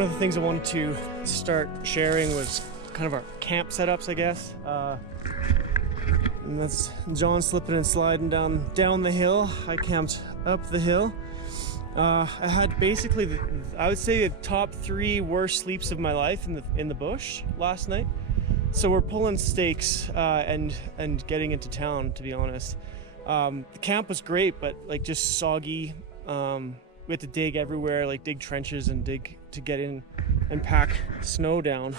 One of the things I wanted to start sharing was kind of our camp setups, I guess. And that's John slipping and sliding down the hill. I camped up the hill. I had basically, I would say, the top 3 worst sleeps of my life in the bush last night. So we're pulling stakes and getting into town, to be honest. The camp was great, but like just soggy. We had to dig everywhere, like dig trenches and dig to get in and pack snow down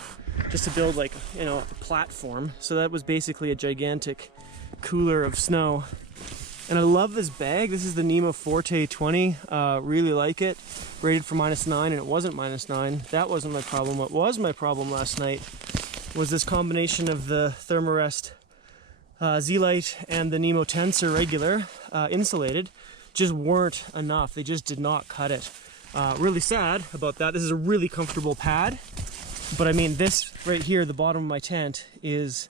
just to build, like, you know, a platform. So that was basically a gigantic cooler of snow. And I love this bag. This is the Nemo Forte 20. Really like it. Rated for -9, and it wasn't -9. That wasn't my problem. What was my problem last night was this combination of the Thermarest Z-Lite and the Nemo Tensor regular insulated just weren't enough. They just did not cut it. Really sad about that. This is a really comfortable pad, but I mean, this right here, the bottom of my tent, is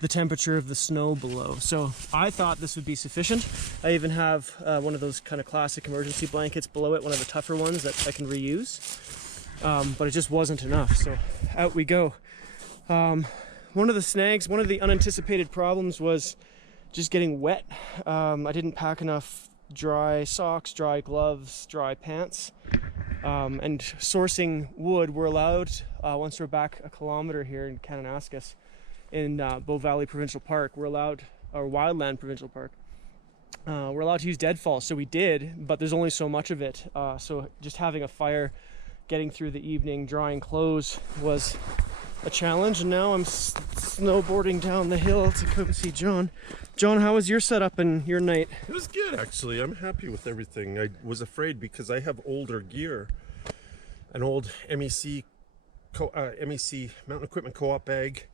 the temperature of the snow below. So I thought this would be sufficient. I even have one of those kind of classic emergency blankets below it, one of the tougher ones that I can reuse, but it just wasn't enough. So out we go. One of the snags, one of the unanticipated problems was just getting wet. I didn't pack enough dry socks, dry gloves, dry pants, and sourcing wood. We're allowed, once we're back a kilometer here in Kananaskis in Bow Valley Provincial Park, we're allowed, or Wildland Provincial Park, we're allowed to use deadfall. So we did, but there's only so much of it. So just having a fire, getting through the evening, drying clothes was a challenge. And now I'm snowboarding down the hill to come see John. John, how was your setup and your night? It was good, actually. I'm happy with everything. I was afraid because I have older gear, an old MEC Mountain Equipment Co-op bag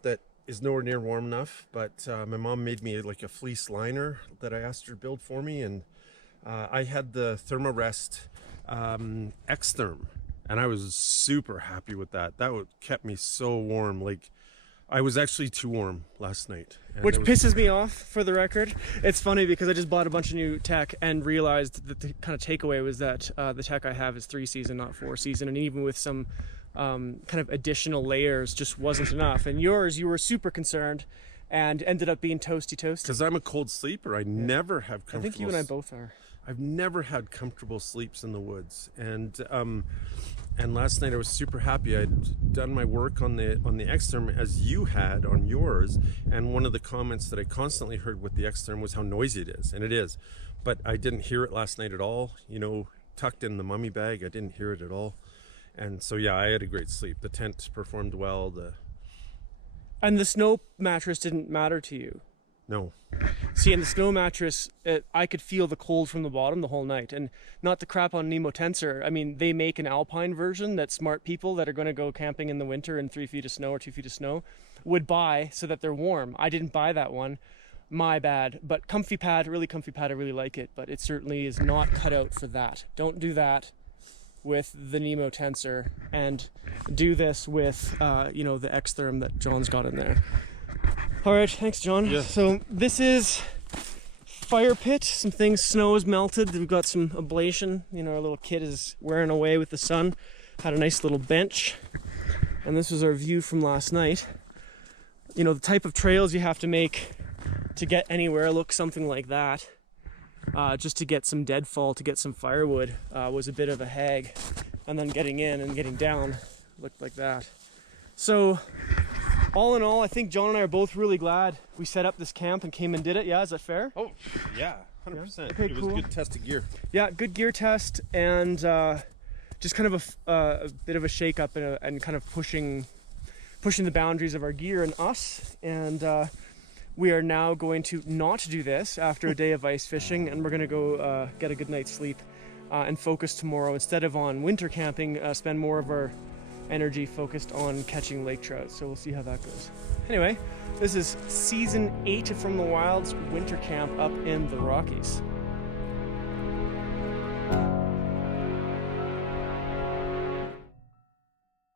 that is nowhere near warm enough, but my mom made me like a fleece liner that I asked her to build for me, and I had the Thermarest X-Therm, and I was super happy with that. That kept me so warm. Like, I was actually too warm last night. Which pisses me off, for the record. It's funny because I just bought a bunch of new tech and realized that the kind of takeaway was that the tech I have is 3-season, not 4-season, and even with some kind of additional layers just wasn't enough. And yours, you were super concerned and ended up being toasty. Because I'm a cold sleeper. I never have comfortable... I think you and I both are. I've never had comfortable sleeps in the woods, and last night I was super happy. I'd done my work on the X-Therm as you had on yours, and one of the comments that I constantly heard with the X-Therm was how noisy it is, and it is. But I didn't hear it last night at all. You know, tucked in the mummy bag, I didn't hear it at all, and so yeah, I had a great sleep. The tent performed well. And the snow mattress didn't matter to you? No. See, in the snow mattress, I could feel the cold from the bottom the whole night. And not to crap on Nemo Tensor, I mean, they make an alpine version that smart people that are going to go camping in the winter in 3 feet of snow or 2 feet of snow would buy so that they're warm. I didn't buy that one. My bad. But comfy pad, really comfy pad, I really like it. But it certainly is not cut out for that. Don't do that with the Nemo Tensor, and do this with, you know, the X-Therm that John's got in there. All right, thanks, John. Yeah. So this is fire pit. Some things, snow is melted. We've got some ablation. You know, our little kid is wearing away with the sun. Had a nice little bench. And this was our view from last night. You know, the type of trails you have to make to get anywhere look something like that. Just to get some deadfall, to get some firewood, was a bit of a hag. And then getting in and getting down looked like that. So, all in all, I think John and I are both really glad we set up this camp and came and did it. Yeah, is that fair? Oh, yeah, 100%. Yeah? Okay, it was a good test of gear. Yeah, good gear test, and just kind of a bit of a shake-up and kind of pushing the boundaries of our gear and us. And we are now going to not do this after a day of ice fishing, and we're going to go get a good night's sleep and focus tomorrow, instead of on winter camping, spend more of our energy focused on catching lake trout. So we'll see how that goes. Anyway, this is season 8 of From the Wilds winter camp up in the Rockies.